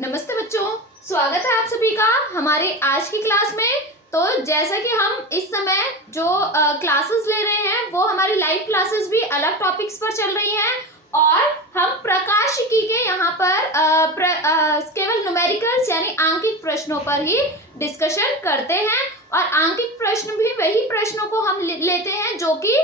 नमस्ते बच्चों, स्वागत है आप सभी का हमारी आज की क्लास में। तो जैसा कि हम इस समय जो क्लासेस ले रहे हैं वो हमारी लाइव क्लासेस भी अलग टॉपिक्स पर चल रही हैं और हम प्रकाशिकी के यहाँ पर केवल न्यूमेरिकल्स यानी आंकिक प्रश्नों पर ही डिस्कशन करते हैं और आंकिक प्रश्न भी वही प्रश्नों को हम लेते हैं जो कि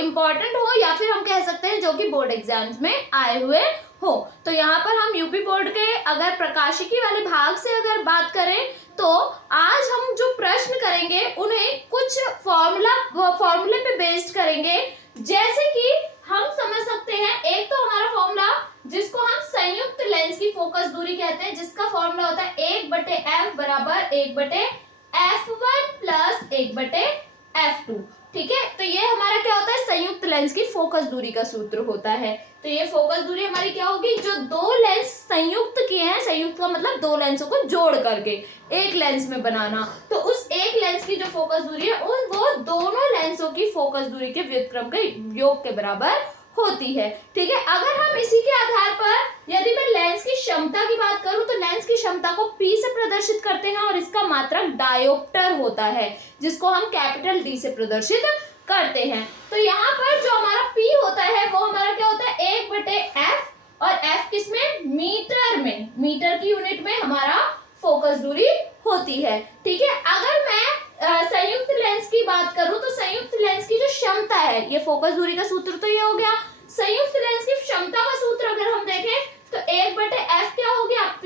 इम्पोर्टेंट हो या फिर हम कह सकते हैं जो कि बोर्ड एग्जाम्स में आए हुए हो। तो यहाँ पर हम यूपी बोर्ड के अगर प्रकाशिकी वाले भाग से अगर बात करें तो आज हम जो प्रश्न करेंगे उन्हें कुछ फॉर्मूले पे बेस्ड करेंगे। जैसे कि हम समझ सकते हैं, एक तो हमारा फॉर्मूला जिसको हम संयुक्त लेंस की फोकस दूरी कहते हैं, जिसका फॉर्मूला होता है 1/f बराबर 1/f1 प्लस 1/f2। ठीक है, तो ये हमारा क्या होता है, संयुक्त लेंस की फोकस दूरी का सूत्र होता है। तो ये फोकस दूरी हमारी क्या होगी, जो दो लेंस संयुक्त किए हैं, संयुक्त का मतलब दो लेंसों को जोड़ करके एक लेंस में बनाना, तो उस एक लेंस की जो फोकस दूरी है वो दोनों लेंसों की फोकस दूरी के व्युत्क्रम के योग के बराबर होती है। ठीक है, अगर हम इसी के आधार पर यदि मैं लेंस की क्षमता की बात करूं तो लेंस की क्षमता को P से प्रदर्शित करते हैं और इसका मात्रक डायोप्टर होता है जिसको हम कैपिटल D से प्रदर्शित करते हैं। तो यहाँ पर जो हमारा P होता है वो हमारा क्या होता है 1/f और f किसमें, मीटर में, मीटर की यूनिट में हमारा फोकस दूरी होती है। ठीक है, अगर मैं संयुक्त लेंस की बात करूं तो संयुक्त लेंस की जो क्षमता है, ये फोकस दूरी का सूत्र तो ये हो गया। संयुक्त लेंस की क्षमता का सूत्र अगर हम देखें तो 1/f क्या हो गया P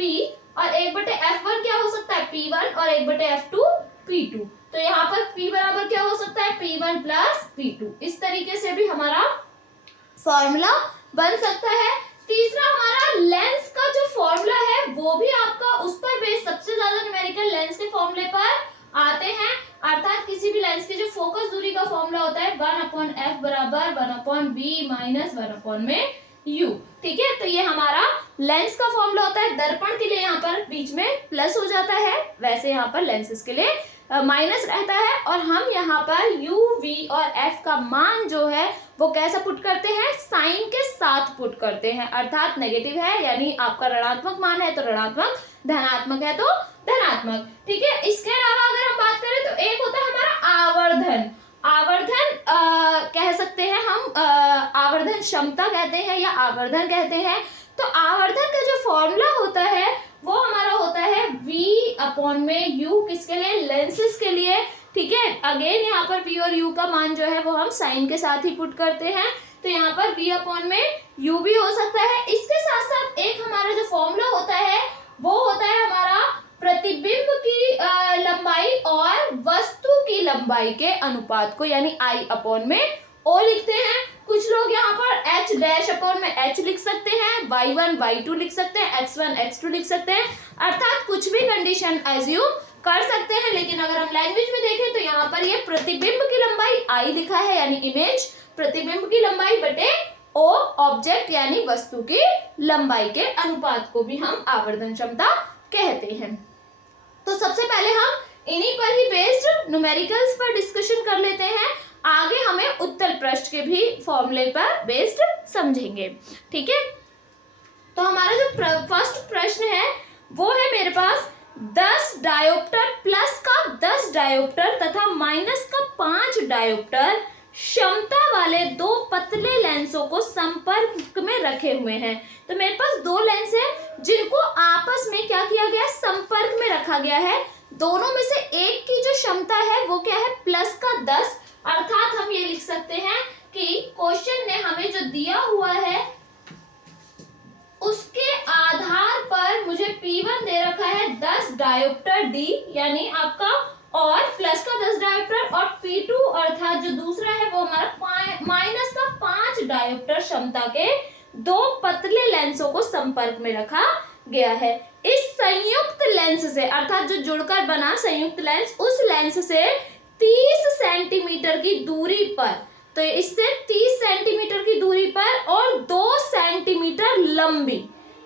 और 1/f1 क्या हो सकता है P1 और 1/f2 P2। तो यहाँ पर P बराबर क्या हो सकता है P1 प्लस P2। इस तरीके से भी हमारा फॉर्मूला बन सकता है। तीसरा हमारा लेंस का जो फॉर्मूला है वो भी आपका उस पर बेस सबसे ज्यादा न्यूमेरिकल लेंस के फॉर्मूले पर आते हैं, अर्थात किसी भी लेंस की जो फोकस दूरी का फॉर्मूला होता है 1/f बराबर 1/b माइनस 1/u। ठीक है, तो ये हमारा लेंस का फॉर्मूला होता है। दर्पण के लिए यहाँ पर बीच में प्लस हो जाता है, वैसे यहाँ पर लेंसेस के लिए माइनस रहता है और हम यहाँ पर u, v और f का मान जो है वो कैसा पुट करते हैं, साइन के साथ पुट करते हैं, अर्थात नेगेटिव है यानी आपका ऋणात्मक मान है तो ऋणात्मक, धनात्मक है तो धनात्मक। ठीक है, इसके अलावा अगर हम बात करें तो एक होता है हमारा आवर्धन। आवर्धन कह सकते हैं हम, आवर्धन क्षमता कहते हैं या आवर्धन कहते हैं। तो आवर्धन का जो फॉर्मूला होता है वो हमारा होता है v/u, किसके लिए, लेंसेस के लिए। ठीक है, अगेन यहाँ पर v और u का मान जो है वो हम साइन के साथ ही पुट करते हैं, तो यहाँ पर v/u भी हो सकता है। इसके साथ साथ एक हमारा जो फॉर्मूला होता है वो होता है हमारा प्रतिबिंब की लंबाई और वस्तु की लंबाई के अनुपात को यानी I/O लिखते हैं। कुछ लोग यहाँ पर h' लिख सकते हैं, y1 y2 लिख सकते हैं, x1 x2 लिख सकते हैं, अर्थात कुछ भी कंडीशन एज्यूम कर सकते हैं। लेकिन अगर हम लैंग्वेज में देखें तो यहाँ पर ये प्रतिबिंब की लंबाई I लिखा है यानी इमेज, प्रतिबिंब की लंबाई बटे O ऑब्जेक्ट यानी वस्तु की लंबाई के अनुपात को भी हम आवर्धन क्षमता कहते हैं। तो सबसे पहले हम इन्हीं पर ही बेस्ड न्यूमेरिकल्स पर डिस्कशन कर लेते हैं, आगे हमें उत्तर प्रश्न के भी फॉर्मूले पर बेस्ड समझेंगे। ठीक है, तो हमारा जो फर्स्ट प्रश्न है वो है मेरे पास 10 डायोप्टर प्लस का 10 डायोप्टर तथा माइनस का 5 डायोप्टर क्षमता वाले दो पतले लेंसों को संपर्क में रखे हुए हैं। तो मेरे पास दो लेंस है जिनको आपस में क्या किया गया, संपर्क में रखा गया है। दोनों में से एक की जो क्षमता है वो क्या है, प्लस का 10, अर्थात हम ये लिख सकते हैं कि क्वेश्चन ने हमें जो दिया हुआ है उसके आधार पर मुझे P1 दे रखा है 10 डायोप्टर D यानी आपका, और प्लस का 10 डायोप्टर, और P2 अर्थात जो दूसरा है वो हमारा माइनस का 5 डायोप्टर क्षमता के दो पतले लेंसों को संपर्क में रखा गया है। इस संयुक्त लेंस से, अर्थात जो जुड़कर बना संयुक्त लेंस, उस लेंस से 30 सेंटीमीटर की दूरी पर, तो इससे 30 सेंटीमीटर की दूरी पर और 2 सेंटीमीटर लंबी,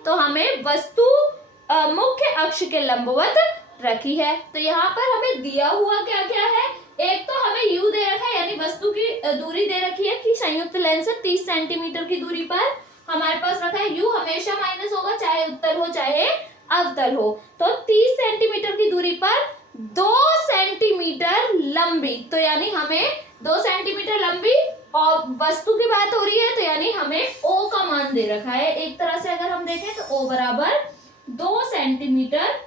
तो हमें वस्तु मुख्य अक्ष के लंबवत रखी है। तो यहाँ पर हमें दिया हुआ क्या क्या है, एक तो हमें u दे रखा है यानी वस्तु की दूरी दे रखी है कि संयुक्त लेंस से 30 सेंटीमीटर की दूरी पर हमारे पास रखा है। u हमेशा माइनस होगा चाहे उत्तर हो चाहे अवतल हो। तो 30 सेंटीमीटर की दूरी पर 2 सेंटीमीटर लंबी, तो यानी हमें 2 सेंटीमीटर लंबी और वस्तु की बात हो रही है, तो यानी हमें O का मान दे रखा है। एक तरह से अगर हम देखें तो O बराबर 2 सेंटीमीटर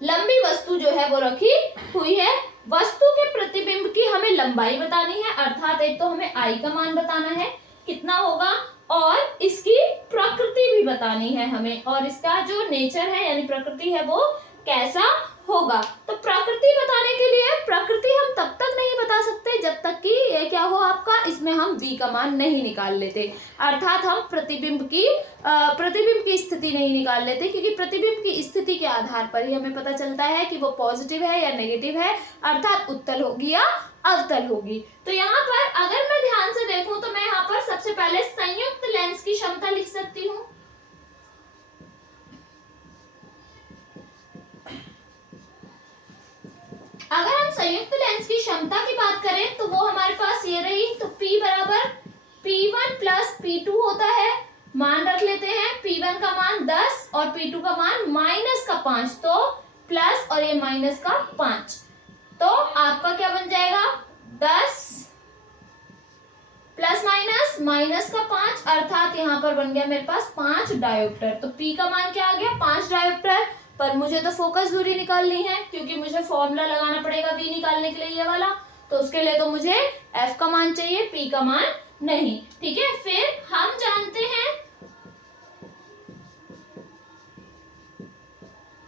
लंबी वस्तु जो है वो रखी हुई है। वस्तु के प्रतिबिंब की हमें लंबाई बतानी है, अर्थात एक तो हमें I का मान बताना है कितना होगा, और इसकी प्रकृति भी बतानी है हमें, और इसका जो नेचर है यानी प्रकृति है वो कैसा होगा। तो प्रकृति बताने के लिए प्रकृति हम तब तक नहीं बता सकते जब तक कि ये क्या हो आपका, इसमें हम v का मान नहीं निकाल लेते, अर्थात हम प्रतिबिंब की स्थिति नहीं निकाल लेते, क्योंकि प्रतिबिंब की स्थिति के आधार पर ही हमें पता चलता है कि वो पॉजिटिव है या नेगेटिव है, अर्थात उत्तल होगी या अवतल होगी। तो यहाँ पर अगर मैं ध्यान से देखूं तो मैं यहाँ पर सबसे पहले संयुक्त लेंस की क्षमता लिख सकती हूँ। अगर हम संयुक्त लेंस की क्षमता की बात करें तो वो हमारे पास ये रही, तो P बराबर P1 प्लस P2 होता है। मान रख लेते हैं, P1 का मान 10 और P2 का मान -5, तो प्लस और ये -5, तो आपका क्या बन जाएगा 10 प्लस -5, अर्थात यहाँ पर बन गया मेरे पास 5 डायोप्टर। तो P का मान क्या आ गया 5 डायोप्टर, पर मुझे तो फोकस दूरी निकालनी है, क्योंकि मुझे फॉर्मूला लगाना पड़ेगा V निकालने के लिए ये वाला, तो उसके लिए तो मुझे F का मान चाहिए, P का मान नहीं। ठीक है, फिर हम जानते हैं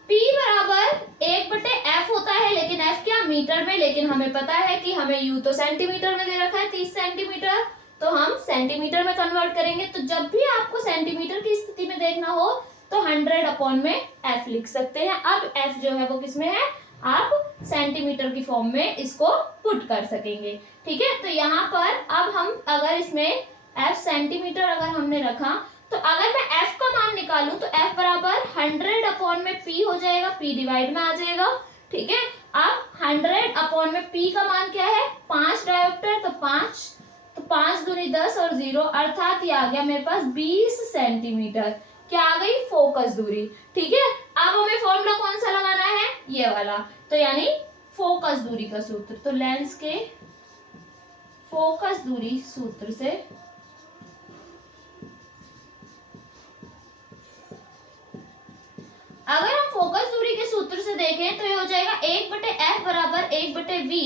P बराबर 1/F होता है, लेकिन F क्या मीटर में, लेकिन हमें पता है कि हमें U तो सेंटीमीटर में दे रखा है 30 सेंटीमीटर, तो हम सेंटीमीटर में कन्वर्ट करेंगे। तो जब भी आपको सेंटीमीटर की स्थिति में देखना हो तो 100 में F लिख सकते हैं। अब F जो है वो किसमें है, आप सेंटीमीटर की फॉर्म में इसको पुट कर सकेंगे। ठीक है, तो यहाँ पर अब हम अगर इसमें F सेंटीमीटर अगर हमने रखा, तो अगर मैं F का मान निकालूं तो F बराबर 100 में P हो जाएगा, P डिवाइड में आ जाएगा। ठीक है, अब 100 में P का मान क्या है 5 डायोप्टर, तो 5 दूनी 10 और 0, अर्थात ये आ गया मेरे पास 20 सेंटीमीटर। क्या आ गई फोकस दूरी। ठीक है, अब हमें फॉर्मूला कौन सा लगाना है, ये वाला, तो यानी फोकस दूरी का सूत्र, तो लेंस के फोकस दूरी सूत्र से अगर हम फोकस दूरी के सूत्र से देखें तो ये हो जाएगा 1/F बराबर 1/V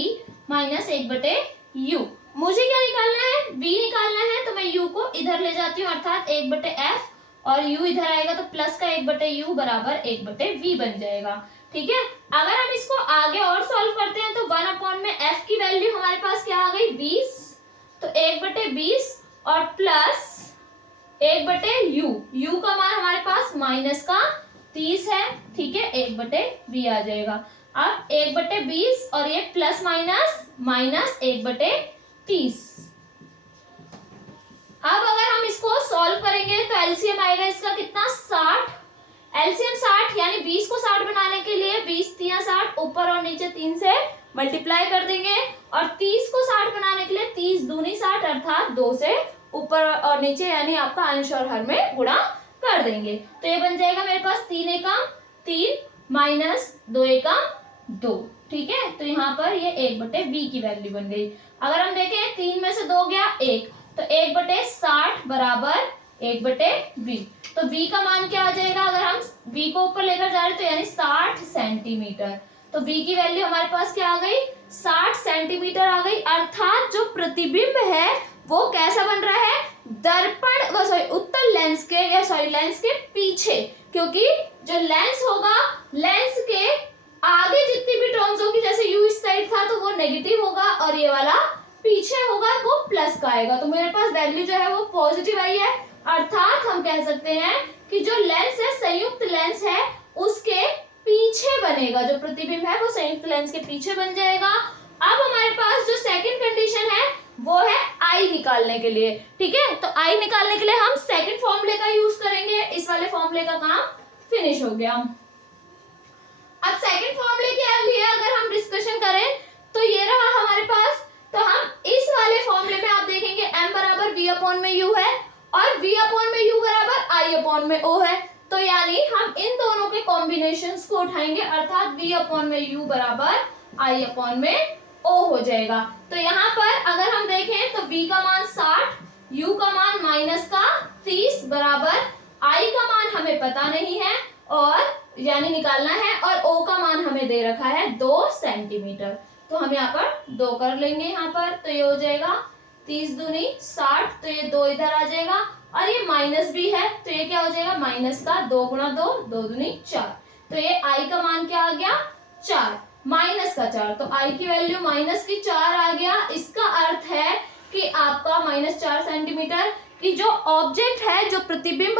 माइनस 1/U। मुझे क्या निकालना है, V निकालना है, तो मैं U को इधर ले जाती हूँ, अर्थात 1/F और U इधर आएगा, तो प्लस का 1/U बराबर 1/V बन जाएगा। ठीक है, अगर हम इसको आगे और सॉल्व करते हैं तो 1 में F की वैल्यू हमारे पास क्या आ गई 20, तो 1/20 और प्लस 1/U, U का मान हमारे पास -30 है। ठीक है, 1/V आ जाएगा। अब 1/20 और ये प्लस माइनस 1/30। अब अगर हम इसको सॉल्व करेंगे तो एलसीएम आएगा इसका कितना 60, एलसीएम 60, यानी 20 को 60 बनाने के लिए 20 3 60, ऊपर और नीचे 3 से मल्टीप्लाई कर देंगे, और 30 को 60 बनाने के लिए 30 दूनी 60, अर्थात 2 से ऊपर और नीचे यानी आपका अंश और हर में गुणा कर देंगे। तो ये बन जाएगा मेरे पास 3 एकम 3 माइनस 2 एकम 2। ठीक है, तो यहाँ पर ये 1/V की वैल्यू बन गई। अगर हम देखें 3 में से 2 गया 1, तो 1/60 बराबर 1/V। तो V का मान क्या आ जाएगा, अगर हम V को ऊपर लेकर जा रहे तो यानी 60 सेंटीमीटर। तो V की वैल्यू हमारे पास क्या आ गई 60 सेंटीमीटर आ गई, अर्थात जो प्रतिबिंब है वो कैसा बन रहा है, दर्पण उत्तल लेंस के लेंस के पीछे, क्योंकि जो लेंस होगा लेंस के आगे जितनी भी टर्म्स होगी, जैसे U इस साइड था तो वो नेगेटिव होगा और ये वाला पीछे होगा वो प्लस का आएगा, तो मेरे पास वैल्यू जो है वो पॉजिटिव आई है, अर्थात हम कह सकते हैं कि जो लेंस है संयुक्त लेंस है उसके पीछे बनेगा, जो प्रतिबिंब है वो संयुक्त लेंस के पीछे बन जाएगा। अब हमारे पास जो सेकंड कंडीशन है वो है आई निकालने के लिए। ठीक है, तो आई निकालने के लिए हम सेकंड फॉर्मूले का यूज करेंगे, इस वाले फॉर्मूले का काम फिनिश हो गया। अब सेकंड फॉर्मूले के लिए अगर हम डिस्कशन करें तो ये रहा हमारे पास, तो हम इस वाले फॉर्मूले में आप देखेंगे m बराबर V अपॉन में U है और V अपॉन में U बराबर I अपॉन में O है, तो यानी हम इन दोनों के कॉम्बिनेशंस को उठाएंगे, अर्थात v अपॉन में u बराबर I अपॉन में o हो जाएगा। तो यहाँ पर अगर हम देखें तो v का मान 60, u का मान माइनस का 30 बराबर I का मान हमें पता नहीं है और यानी निकालना है, और o का मान हमें दे रखा है 2 सेंटीमीटर। तो हम यहाँ पर 2 कर लेंगे यहाँ पर, तो ये हो जाएगा 30 दूनी 60, तो ये 2 इधर आ जाएगा, और ये माइनस भी है तो ये क्या हो जाएगा माइनस का 2 गुणा 2, 2 दूनी 4, तो ये I का मान क्या आ गया 4, माइनस का 4, तो I की वैल्यू माइनस की 4 आ गया। इसका अर्थ है कि आपका -4 सेंटीमीटर की जो ऑब्जेक्ट है, जो प्रतिबिंब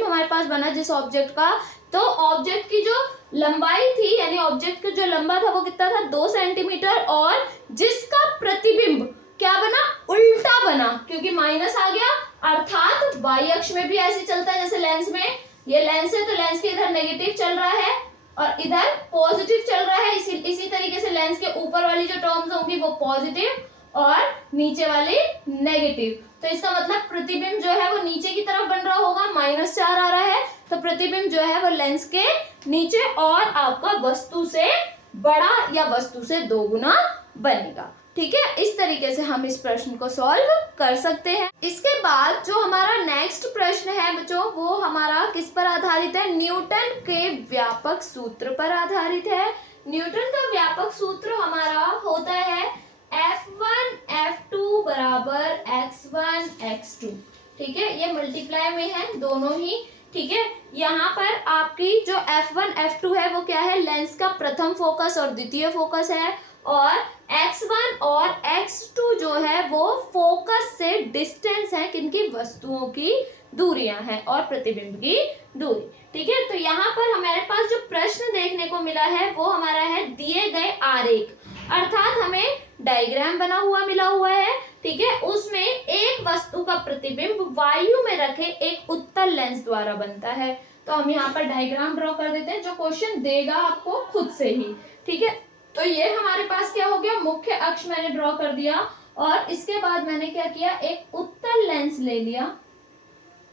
हमारे पास बना जिस ऑब्जेक्ट का, तो ऑब्जेक्ट की जो लंबाई थी यानी ऑब्जेक्ट का जो लंबा था वो कितना था 2 सेंटीमीटर, और जिसका प्रतिबिंब क्या बना उल्टा बना, क्योंकि माइनस आ गया, अर्थात वाई अक्ष में भी ऐसे चलता है जैसे लेंस में, ये लेंस है तो लेंस के इधर नेगेटिव चल रहा है और इधर पॉजिटिव चल रहा है। इसी तरीके से लेंस के ऊपर वाली जो टर्म्स होंगी वो पॉजिटिव और नीचे वाली नेगेटिव, तो इसका मतलब प्रतिबिंब जो है वो नीचे की तरफ बन रहा होगा, -4 आ रहा है, तो प्रतिबिंब जो है वो लेंस के नीचे और आपका वस्तु से बड़ा या वस्तु से 2 गुना बनेगा। ठीक है, इस तरीके से हम इस प्रश्न को सॉल्व कर सकते हैं। इसके बाद जो हमारा नेक्स्ट प्रश्न है बच्चों, वो हमारा किस पर आधारित है, न्यूटन के व्यापक सूत्र पर आधारित है। न्यूटन का व्यापक सूत्र हमारा होता है F1 F2 बराबर x1 x2। ठीक है, ये मल्टीप्लाई में है दोनों ही। ठीक है, यहाँ पर आपकी जो F1 F2 है वो क्या है, लेंस का प्रथम फोकस और द्वितीय फोकस है, और x1 और x2 जो है वो फोकस से डिस्टेंस है, किनकी वस्तुओं की दूरियां हैं और प्रतिबिंब की दूरी। ठीक है, तो यहाँ पर हमारे पास जो प्रश्न देखने को मिला है वो हमारा है दिए गए आरेख, अर्थात हमें डायग्राम बना हुआ मिला हुआ है। ठीक है, उसमें एक वस्तु का प्रतिबिंब वायु में रखे एक उत्तल लेंस द्वारा बनता है। तो हम यहाँ पर डायग्राम ड्रॉ कर देते हैं जो क्वेश्चन देगा आपको खुद से ही। ठीक है, तो ये हमारे पास क्या हो गया, मुख्य अक्ष मैंने ड्रॉ कर दिया, और इसके बाद मैंने क्या किया, एक उत्तल लेंस ले लिया।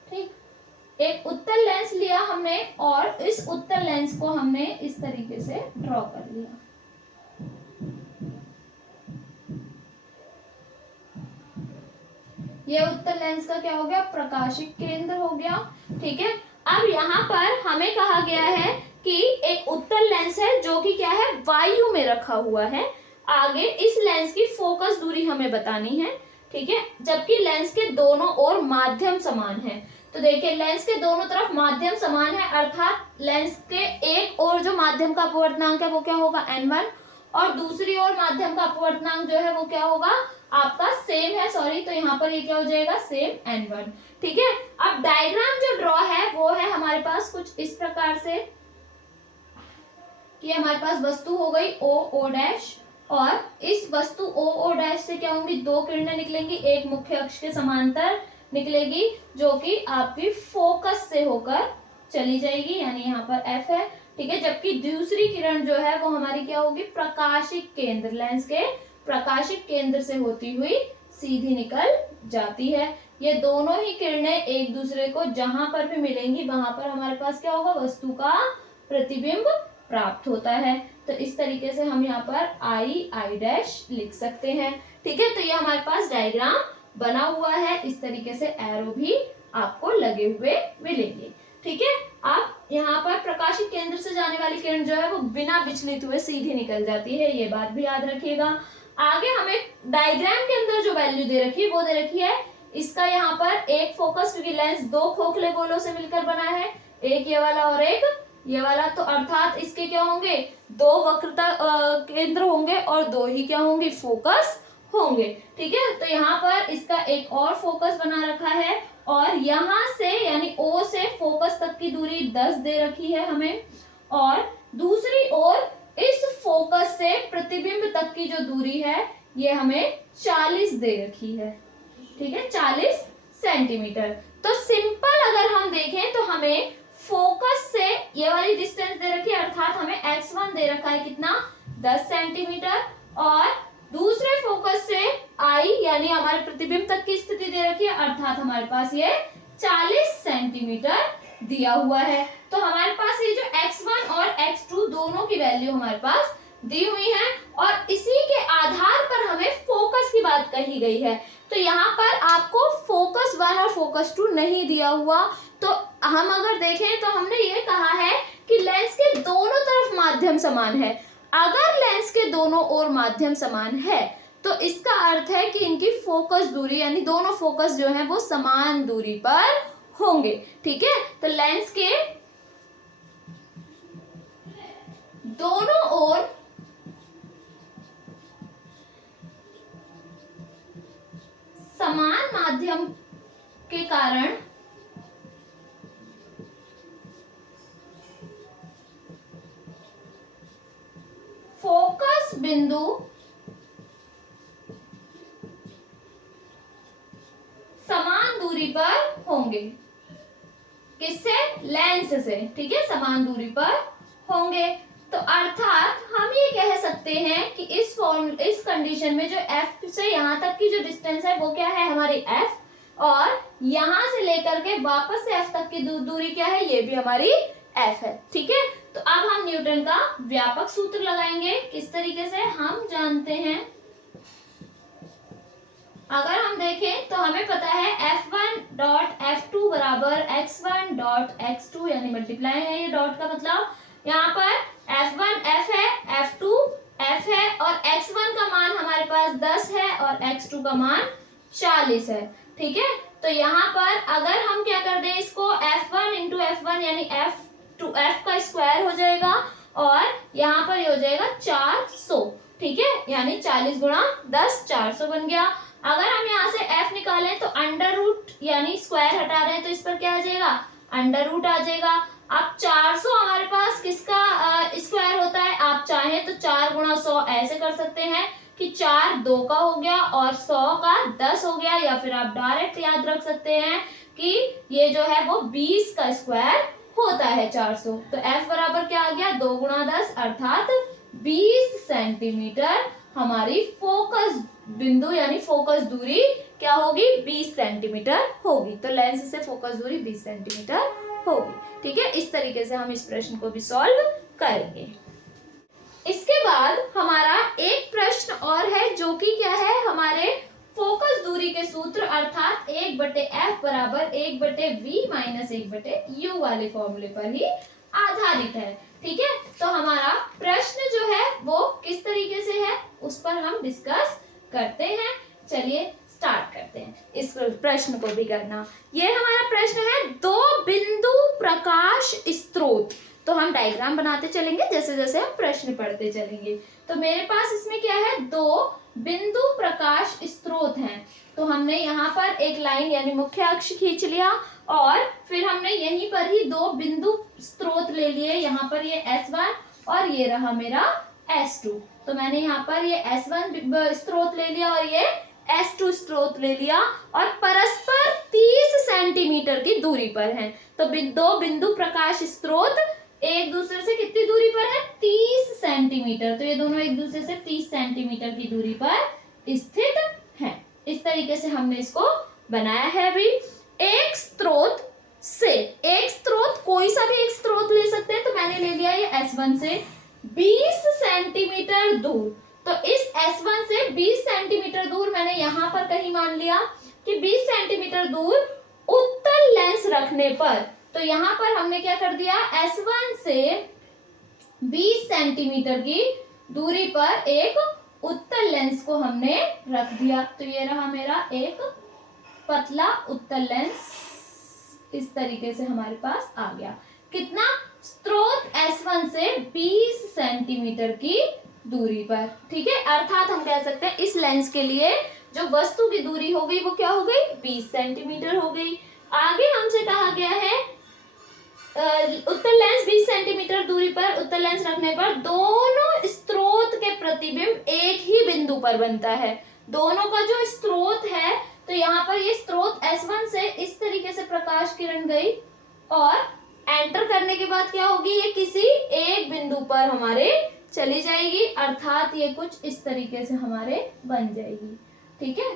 ठीक, एक उत्तल लेंस लिया हमने, और इस उत्तल लेंस को हमने इस तरीके से ड्रॉ कर लिया। ये उत्तल लेंस का क्या हो गया, प्रकाशिक केंद्र हो गया। ठीक है, अब यहाँ पर हमें कहा गया है कि एक उत्तल लेंस है जो कि क्या है, वायु में रखा हुआ है। आगे इस लेंस की फोकस दूरी हमें बतानी है। ठीक है, जबकि लेंस के दोनों ओर माध्यम समान है। तो देखिए लेंस के दोनों तरफ माध्यम समान है, अर्थात लेंस के एक ओर जो माध्यम का अपवर्तनांक है वो क्या होगा n1, और दूसरी ओर माध्यम का अपवर्तनांक जो है वो क्या होगा आपका सेम है, सॉरी, तो यहाँ पर ये क्या हो जाएगा सेम n1। ठीक है, अब डायग्राम जो ड्रॉ है वो है हमारे पास कुछ इस प्रकार से कि हमारे पास वस्तु हो गई o डैश, और इस वस्तु o डैश से क्या होंगी, 2 किरणें निकलेंगी, एक मुख्य अक्ष के समांतर निकलेगी जो कि आपकी फोकस से होकर चली जाएगी, यानी यहाँ पर F है। ठीक है, जबकि दूसरी किरण जो है वो हमारी क्या होगी, प्रकाशिक केंद्र, लेंस के प्रकाशिक केंद्र से होती हुई सीधी निकल जाती है। ये दोनों ही किरणें एक दूसरे को जहां पर भी मिलेंगी वहां पर हमारे पास क्या होगा, वस्तु का प्रतिबिंब प्राप्त होता है। तो इस तरीके से हम यहाँ पर I डैश लिख सकते हैं। ठीक है, तो ये हमारे पास डायग्राम बना हुआ है, इस तरीके से एरो भी आपको लगे हुए मिलेंगे। ठीक है, आप यहाँ पर प्रकाशिक केंद्र से जाने वाली किरण जो है वो बिना विचलित हुए सीधी निकल जाती है, ये बात भी याद रखिएगा। आगे हमें डायग्राम के अंदर जो वैल्यू दे रखी है वो दे रखी है इसका यहाँ पर एक फोकस, क्योंकि लेंस 2 खोखले गोलों से मिलकर बना है, एक ये वाला और एक ये वाला, तो अर्थात इसके क्या होंगे, 2 वक्रता केंद्र होंगे और 2 ही क्या होंगे, फोकस होंगे। ठीक है, तो यहाँ पर इसका एक और फोकस बना रखा है, और यहाँ से यानी O से फोकस तक की दूरी 10 दे रखी है हमें, और दूसरी ओर इस फोकस से प्रतिबिंब तक की जो दूरी है ये हमें 40 दे रखी है। ठीक है, 40 सेंटीमीटर। तो सिंपल अगर हम देखें तो हमें फोकस से ये वाली डिस्टेंस दे रखी है, अर्थात हमें x1 दे रखा है कितना, 10 सेंटीमीटर, और दूसरे फोकस से I यानी हमारे प्रतिबिंब तक की स्थिति दे रखी है, अर्थात हमारे पास ये 40 सेंटीमीटर दिया हुआ है। तो हमारे पास ये जो x1 और x2 दोनों की वैल्यू हमारे पास दी हुई है और इसी के आधार पर हमें फोकस की बात कही गई है। तो यहाँ पर आपको फोकस 1 और फोकस 2 नहीं दिया हुआ। तो हम अगर देखें तो हमने ये कहा है कि लेंस के दोनों तरफ माध्यम समान है। अगर लेंस के दोनों ओर माध्यम समान है तो इसका अर्थ है कि इनकी फोकस दूरी यानी दोनों फोकस जो है वो समान दूरी पर होंगे। ठीक है, तो लेंस के दोनों ओर समान माध्यम के कारण फोकस बिंदु समान दूरी पर होंगे। किससे? लेंस से। ठीक है, समान दूरी पर होंगे। तो अर्थात हम ये कह सकते हैं कि इस कंडीशन में जो f से यहाँ तक की जो डिस्टेंस है वो क्या है हमारी f और यहाँ से लेकर के वापस से f तक की दूरी क्या है, ये भी हमारी f है। ठीक है, तो अब हम न्यूटन का व्यापक सूत्र लगाएंगे। किस तरीके से? हम जानते हैं, अगर हम देखें तो हमें पता है F1 डॉट F2 बराबर x1 डॉट x2 यानी मल्टीप्लाई है ये डॉट का मतलब। यहाँ पर F1 F है, F2 F है और x1 का मान हमारे पास 10 है और x2 का मान 40 है। ठीक है, तो यहाँ पर अगर हम क्या कर दें इसको F1 इंटू F1 यानी F का स्क्वायर हो जाएगा और यहाँ पर ये हो जाएगा 400। ठीक है, यानी 40 गुणा 10 400 बन गया। अगर हम यहाँ से f निकालें तो अंडर रूट यानी स्क्वायर हटा रहे हैं तो इस पर क्या आ जाएगा? अंडर रूट आ जाएगा। अब 400 हमारे पास किसका स्क्वायर होता है? आप चाहें तो 4 गुणा 100 ऐसे कर सकते हैं कि 4 2 का हो गया और 100 का 10 हो गया, या फिर आप डायरेक्ट याद रख सकते हैं कि ये जो है वो 20 का स्क्वायर होता है 400। तो f बराबर क्या आ गया? 2 गुणा 10 अर्थात 20 सेंटीमीटर हमारी फोकस बिंदु यानी फोकस दूरी क्या होगी? 20 सेंटीमीटर होगी। तो लेंस से फोकस दूरी 20 सेंटीमीटर होगी। ठीक है, इस तरीके से हम इस प्रश्न को भी सॉल्व करेंगे। इसके बाद हमारा एक प्रश्न और है जो कि क्या है, हमारे फोकस दूरी के सूत्र अर्थात 1/f बराबर 1/v माइनस 1/u वाले फॉर्मूले पर ही आधारित है। ठीक है, तो हमारा प्रश्न जो है वो किस तरीके से है उस पर हम डिस्कस करते हैं। चलिए स्टार्ट करते हैं इस प्रश्न को भी करना। ये हमारा प्रश्न है, दो बिंदु प्रकाश स्रोत। तो हम डायग्राम बनाते चलेंगे जैसे जैसे हम प्रश्न पढ़ते चलेंगे। तो मेरे पास इसमें क्या है, दो बिंदु प्रकाश स्रोत हैं। तो हमने यहाँ पर एक लाइन यानी मुख्य अक्ष खींच लिया और फिर हमने यहीं पर ही दो बिंदु स्रोत ले लिए। यहाँ पर ये S1 और ये रहा मेरा S2। तो मैंने यहाँ पर ये S1 स्रोत ले लिया और ये S2 स्रोत ले लिया और परस्पर 30 सेंटीमीटर की दूरी पर हैं। तो दो बिंदु प्रकाश स्रोत एक दूसरे से कितनी दूरी पर है? 30 सेंटीमीटर। तो ये दोनों एक दूसरे से 30 सेंटीमीटर की दूरी पर स्थित हैं। इस तरीके से हमने इसको बनाया है। अभी एक स्रोत से, एक स्रोत कोई सा भी एक स्रोत ले सकते हैं। तो मैंने ले लिया ये S1 से 20 सेंटीमीटर दूर। तो इस S1 से 20 सेंटीमीटर दूर मैंने यहाँ पर कहीं मान लिया कि 20 सेंटीमीटर दूर उत्तल लेंस रखने पर, तो यहाँ पर हमने क्या कर दिया, S1 से 20 सेंटीमीटर की दूरी पर एक उत्तल लेंस को हमने रख दिया। तो ये रहा मेरा एक पतला उत्तल लेंस, इस तरीके से हमारे पास आ गया। कितना? स्रोत S1 से 20 सेंटीमीटर की दूरी पर। ठीक है, अर्थात हम कह सकते हैं इस लेंस के लिए जो वस्तु की दूरी हो गई वो क्या हो गई? 20 सेंटीमीटर हो गई। आगे हमसे कहा गया है उत्तल लेंस 20 सेंटीमीटर दूरी पर उत्तल लेंस रखने पर दोनों स्रोत के प्रतिबिंब एक ही बिंदु पर बनता है। दोनों का जो स्रोत है, तो यहाँ पर ये स्रोत S1 से इस तरीके से प्रकाश किरण गई और एंटर करने के बाद क्या होगी, ये किसी एक बिंदु पर हमारे चली जाएगी, अर्थात ये कुछ इस तरीके से हमारे बन जाएगी। ठीक है,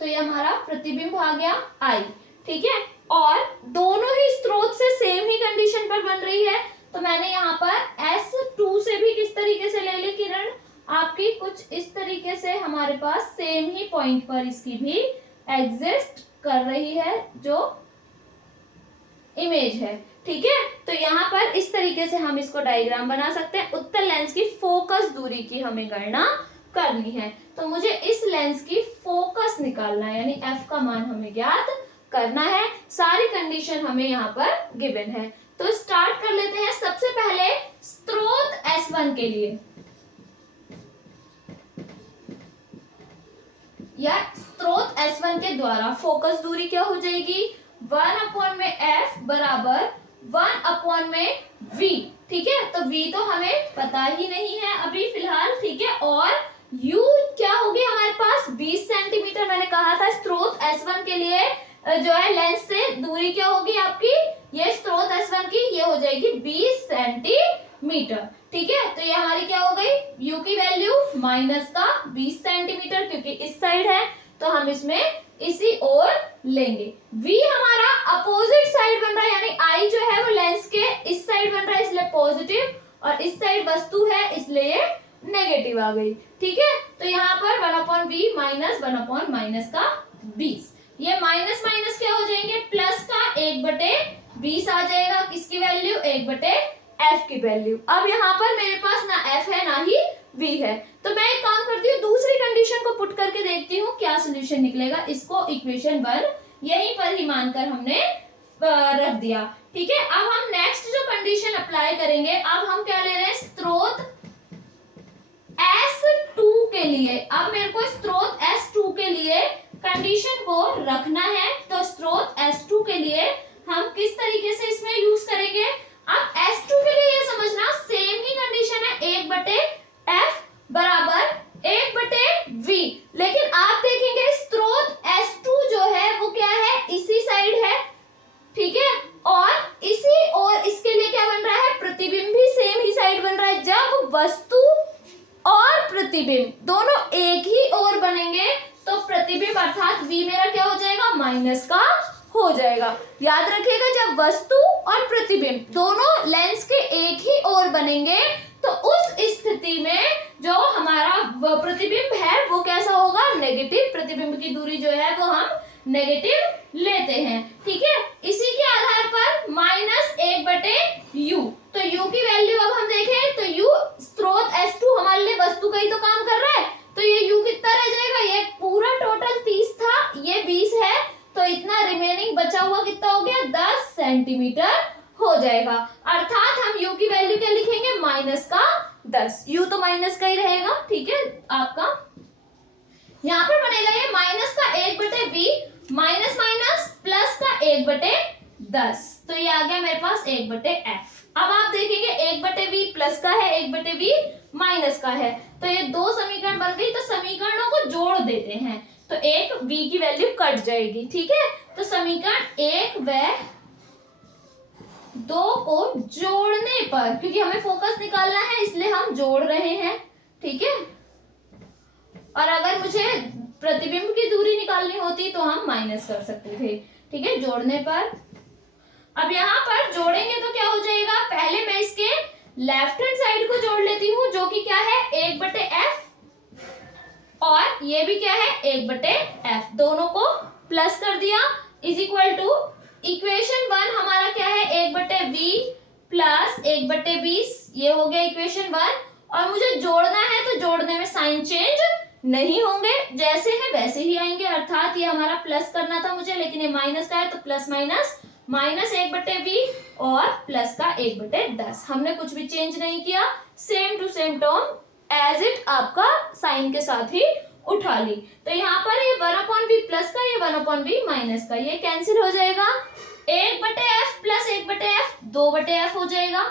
तो ये हमारा प्रतिबिंब आ गया I, ठीक है। और दोनों ही स्रोत से सेम ही कंडीशन पर बन रही है, तो मैंने यहाँ पर S2 से भी किस तरीके से ले ली किरण, आपकी कुछ इस तरीके से हमारे पास सेम ही पॉइंट पर इसकी भी एग्जिस्ट कर रही है जो इमेज है, ठीक है। तो यहाँ पर इस तरीके से हम इसको डायग्राम बना सकते हैं। उत्तल लेंस की फोकस दूरी की हमें गणना करनी है, तो मुझे इस लेंस की फोकस निकालना है, यानी f का मान हमें ज्ञात करना है। सारी कंडीशन हमें यहाँ पर गिवन है, तो स्टार्ट कर लेते हैं। सबसे पहले स्रोत S1 के लिए, या स्रोत S1 के द्वारा फोकस दूरी क्या हो जाएगी, 1 में f बराबर 1 में v, ठीक है। तो v तो हमें पता ही नहीं है अभी फिलहाल, ठीक है। और u क्या होगी हमारे पास 20 सेंटीमीटर, मैंने कहा था स्रोत S1 के लिए जो है लेंस से दूरी क्या होगी आपकी, ये स्रोत S1 की ये हो जाएगी 20 सेंटीमीटर, ठीक है। तो ये हमारी क्या हो गई, u की वैल्यू माइनस का 20 सेंटीमीटर, क्योंकि इस साइड है तो हम इसमें इसी ओर लेंगे। v हमारा अपोजिट साइड बन रहा है, यानी I जो है वो लेंस के इस साइड बन रहा है इसलिए पॉजिटिव, और इस साइड वस्तु है इसलिए नेगेटिव आ गई, ठीक है। तो यहाँ पर 1/v माइनस 1/माइनस का 20, ये माइनस माइनस क्या हो जाएंगे, प्लस का 1/20 आ जाएगा, किसकी वैल्यू 1/f की वैल्यू। अब यहाँ पर मेरे पास ना f है ना ही v है, तो मैं एक काम करती हूँ, दूसरी कंडीशन को पुट करके देखती हूँ क्या सोल्यूशन निकलेगा। इसको इक्वेशन 1 यहीं पर ही मानकर हमने रख दिया, ठीक है। अब हम नेक्स्ट जो कंडीशन अप्लाई करेंगे, अब हम क्या ले रहे हैं, स्रोत S2 के लिए। अब मेरे को स्रोत S2 के लिए कंडीशन को रखना है, तो स्रोत S2 के लिए हम किस तरीके से इसमें यूज करेंगे। अब S2 के लिए ये समझना सेम ही कंडीशन है, 1/f बराबर 1/v, लेकिन आप देखेंगे स्रोत S2 जो है वो क्या है, इसी साइड है, ठीक है। और इसी और इसके लिए क्या बन रहा है, प्रतिबिंब भी सेम ही साइड बन रहा है। जब वस्तु और प्रतिबिंब दोनों एक ही ओर बनेंगे तो प्रतिबिंब अर्थात v मेरा क्या हो जाएगा, माइनस का हो जाएगा। याद रखिएगा, जब वस्तु और प्रतिबिंब दोनों लेंस के एक ही ओर बनेंगे तो उस स्थिति में जो हमारा प्रतिबिंब है वो कैसा होगा, नेगेटिव। प्रतिबिंब की दूरी जो है वो हम नेगेटिव लेते हैं, ठीक है। इसी के आधार पर माइनस 1/u, तो u की वैल्यू अब हम देखें तो u स्रोत S2 हमारे लिए वस्तु का ही तो काम कर रहा है, तो ये u कितना रह जाएगा, ये पूरा टोटल 30 था, ये 20 है, तो इतना रिमेनिंग बचा हुआ कितना हो गया, 10 सेंटीमीटर हो जाएगा। अर्थात हम u की वैल्यू क्या लिखेंगे, माइनस का 10, u तो माइनस का ही रहेगा, ठीक है। आपका यहाँ पर बनेगा ये माइनस का 1/v माइनस माइनस प्लस का 1/10, तो ये आ गया मेरे पास 1/f। अब आप देखेंगे 1/v प्लस का है, 1/v माइनस का है, तो ये दो समीकरण बन गई। तो समीकरणों को जोड़ देते हैं, तो एक v की वैल्यू कट जाएगी, ठीक है। तो समीकरण 1 व 2 को जोड़ने पर, क्योंकि हमें फोकस निकालना है इसलिए हम जोड़ रहे हैं, ठीक है। और अगर मुझे प्रतिबिंब की दूरी निकालनी होती तो हम माइनस कर सकते थे, ठीक है, जोड़ने पर। अब यहाँ पर जोड़ेंगे तो क्या हो जाएगा, पहले मैं इसके लेफ्ट हैंड साइड को जोड़ लेती हूँ, जो कि क्या है 1/f, और ये भी क्या है 1/f, दोनों को प्लस कर दिया, इज इक्वल टू इक्वेशन 1 हमारा क्या है 1/v प्लस 1/20, ये हो गया इक्वेशन 1। और मुझे जोड़ना है तो जोड़ने में साइन चेंज नहीं होंगे, जैसे है वैसे ही आएंगे। अर्थात ये हमारा प्लस करना था मुझे, लेकिन ये माइनस का है तो प्लस माइनस माइनस 1/v और प्लस का 1/10, हमने कुछ भी चेंज नहीं किया, same to same term as it आपका साइन के साथ ही उठा ली। तो यहाँ पर ये 1/v प्लस का, ये 1/v माइनस का, ये कैंसिल हो जाएगा, 1/f प्लस 1/f 2/f हो जाएगा,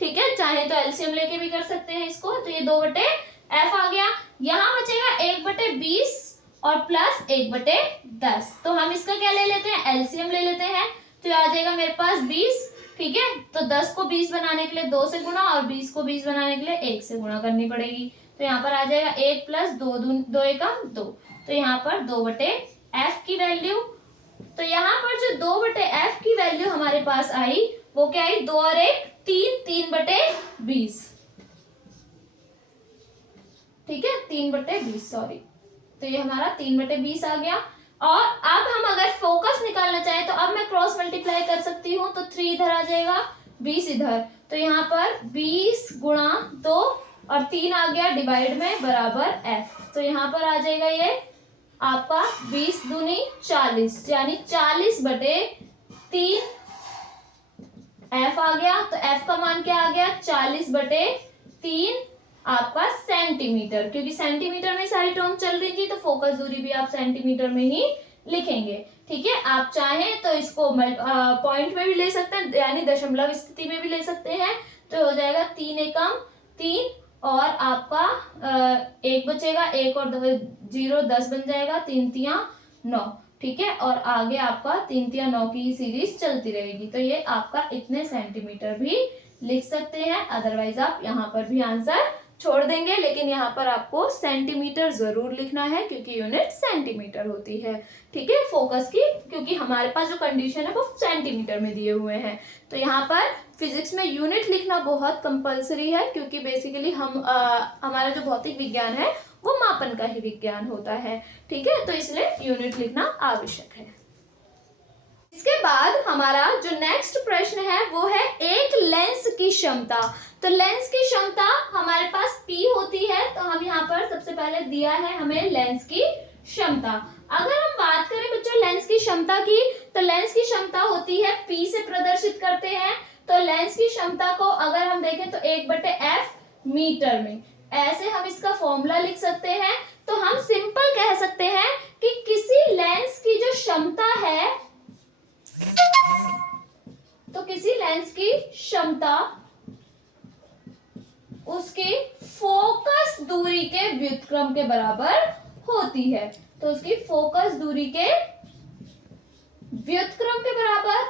ठीक है। चाहे तो एलसीएम लेके भी कर सकते हैं इसको, तो ये 2/f आ गया। यहाँ बचेगा 1/20 और प्लस 1/10, तो हम इसका क्या ले लेते हैं, एलसीएम ले लेते हैं, तो ये आ जाएगा मेरे पास 20, ठीक है। तो 10 को 20 बनाने के लिए 2 से गुणा और 20 को 20 बनाने के लिए 1 से गुणा करनी पड़ेगी, तो यहाँ पर आ जाएगा 1 + 2 2 एकम 2, तो यहाँ पर 2/f की वैल्यू। तो यहाँ पर जो 2/f की वैल्यू हमारे पास आई वो क्या आई, 2 और 1 3, 3/20, ठीक है, 3/20 सॉरी। तो ये हमारा 3/20 आ गया। और अब हम अगर फोकस निकालना चाहें तो अब मैं क्रॉस मल्टीप्लाई कर सकती हूँ, तो 3 इधर आ जाएगा, 20 इधर, तो यहाँ पर 20 × 2 और 3 आ गया डिवाइड में बराबर f। तो यहाँ पर आ जाएगा ये आपका 20 दूनी 40, यानी 40/3 f आ गया। तो f का मान क्या आ गया, 40/3 आपका सेंटीमीटर, क्योंकि सेंटीमीटर में सारी टर्म चल रही थी तो फोकस दूरी भी आप सेंटीमीटर में ही लिखेंगे, ठीक है। आप चाहें तो इसको पॉइंट में भी ले सकते हैं, यानी दशमलव स्थिति में भी ले सकते हैं, तो हो जाएगा 3 एकम 3 और आपका 1 बचेगा, 1 और 0 10 बन जाएगा, 3 तियां 9, ठीक है। और आगे आपका 3 तियां 9 की सीरीज चलती रहेगी, तो ये आपका इतने सेंटीमीटर भी लिख सकते हैं। अदरवाइज आप यहाँ पर भी आंसर छोड़ देंगे, लेकिन यहाँ पर आपको सेंटीमीटर जरूर लिखना है क्योंकि यूनिट सेंटीमीटर होती है, ठीक है, फोकस की, क्योंकि हमारे पास जो कंडीशन है वो सेंटीमीटर में दिए हुए हैं। तो यहाँ पर फिजिक्स में यूनिट लिखना बहुत कंपलसरी है, क्योंकि बेसिकली हमारा जो भौतिक विज्ञान है वो मापन का ही विज्ञान होता है, ठीक है, तो इसलिए यूनिट लिखना आवश्यक है। इसके बाद हमारा जो नेक्स्ट प्रश्न है वो है एक लेंस की क्षमता। तो लेंस की क्षमता हमारे पास P होती है, तो हम यहाँ पर सबसे पहले दिया है हमें लेंस की क्षमता। अगर हम बात करें बच्चों लेंस की क्षमता की, तो लेंस की क्षमता होती है P से प्रदर्शित करते हैं। तो लेंस की क्षमता को अगर हम देखें तो 1/f मीटर में, ऐसे हम इसका फॉर्मूला लिख सकते हैं। तो हम सिंपल कह सकते हैं कि किसी लेंस की जो क्षमता है, तो किसी लेंस की क्षमता उसकी फोकस दूरी के व्युत्क्रम के बराबर होती है। तो उसकी फोकस दूरी के व्युत्क्रम के बराबर,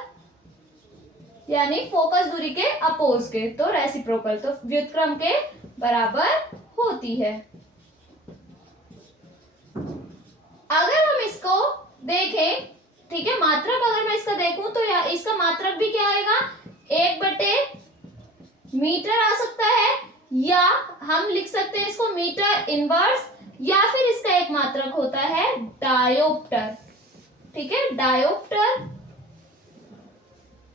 यानी फोकस दूरी के अपोज के, तो रेसिप्रोकल, तो व्युत्क्रम के बराबर होती है। अगर हम इसको देखें, ठीक है, मात्रक अगर मैं इसका देखूं तो इसका मात्रक भी क्या आएगा, 1/मीटर आ सकता है, या हम लिख सकते हैं इसको मीटर इनवर्स, या फिर इसका एक मात्रक होता है डायोप्टर, ठीक है, डायोप्टर,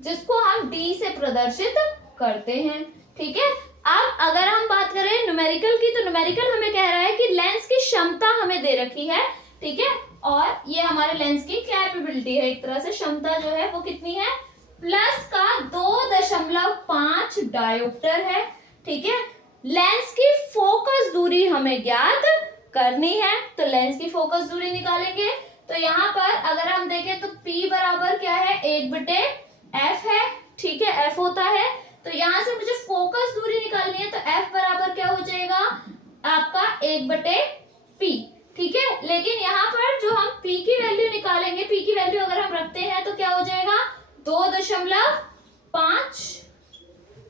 जिसको हम D से प्रदर्शित करते हैं, ठीक है। अब अगर हम बात करें न्यूमेरिकल की, तो न्यूमेरिकल हमें कह रहा है कि लेंस की क्षमता हमें दे रखी है, ठीक है, और ये हमारे लेंस की कैपेबिलिटी है, एक तरह से क्षमता जो है वो कितनी है, प्लस का 2.5 डायोप्टर है, ठीक है। लेंस की फोकस दूरी हमें ज्ञात करनी है, तो लेंस की फोकस दूरी निकालेंगे। तो यहाँ पर अगर हम देखें तो P बराबर क्या है, 1/f है, ठीक है, f होता है। तो यहाँ से मुझे फोकस दूरी निकालनी है, तो f बराबर क्या हो जाएगा आपका 1/p, ठीक है। लेकिन यहाँ पर जो हम P की वैल्यू निकालेंगे, P की वैल्यू अगर हम रखते हैं तो क्या हो जाएगा 2.5,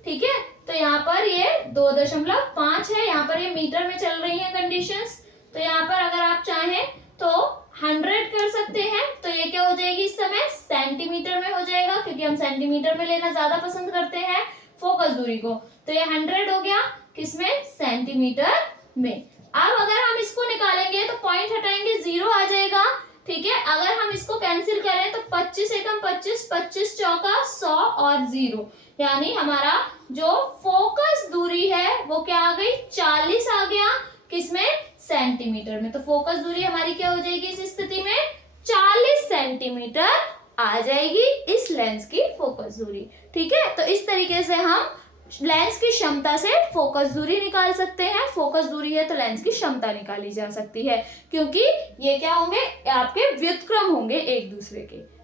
ठीक है। तो यहाँ पर ये 2.5 है, यहाँ पर ये मीटर में चल रही है कंडीशंस। तो यहाँ पर अगर आप चाहें तो 100 कर सकते हैं, तो ये क्या हो जाएगी इस समय सेंटीमीटर में हो जाएगा, क्योंकि हम सेंटीमीटर में लेना ज्यादा पसंद करते हैं फोकस दूरी को। तो ये 100 हो गया किसमें, सेंटीमीटर में। अब अगर हम इसको निकालेंगे तो पॉइंट हटाएंगे 0 आ जाएगा, ठीक है। अगर हम इसको कैंसिल करें तो 25 एकम 25, 25 चौका 100 और 0, यानी हमारा जो फोकस दूरी है वो क्या आ गई, 40 आ गया, किसमें, सेंटीमीटर में। तो फोकस दूरी हमारी क्या हो जाएगी इस स्थिति में, 40 सेंटीमीटर आ जाएगी इस लेंस की फोकस दूरी, ठीक है। तो इस तरीके से हम लेंस की क्षमता से फोकस दूरी निकाल सकते हैं। फोकस दूरी है तो लेंस की क्षमता निकाली जा सकती है, क्योंकि ये क्या होंगे, आपके व्युत्क्रम होंगे एक दूसरे के।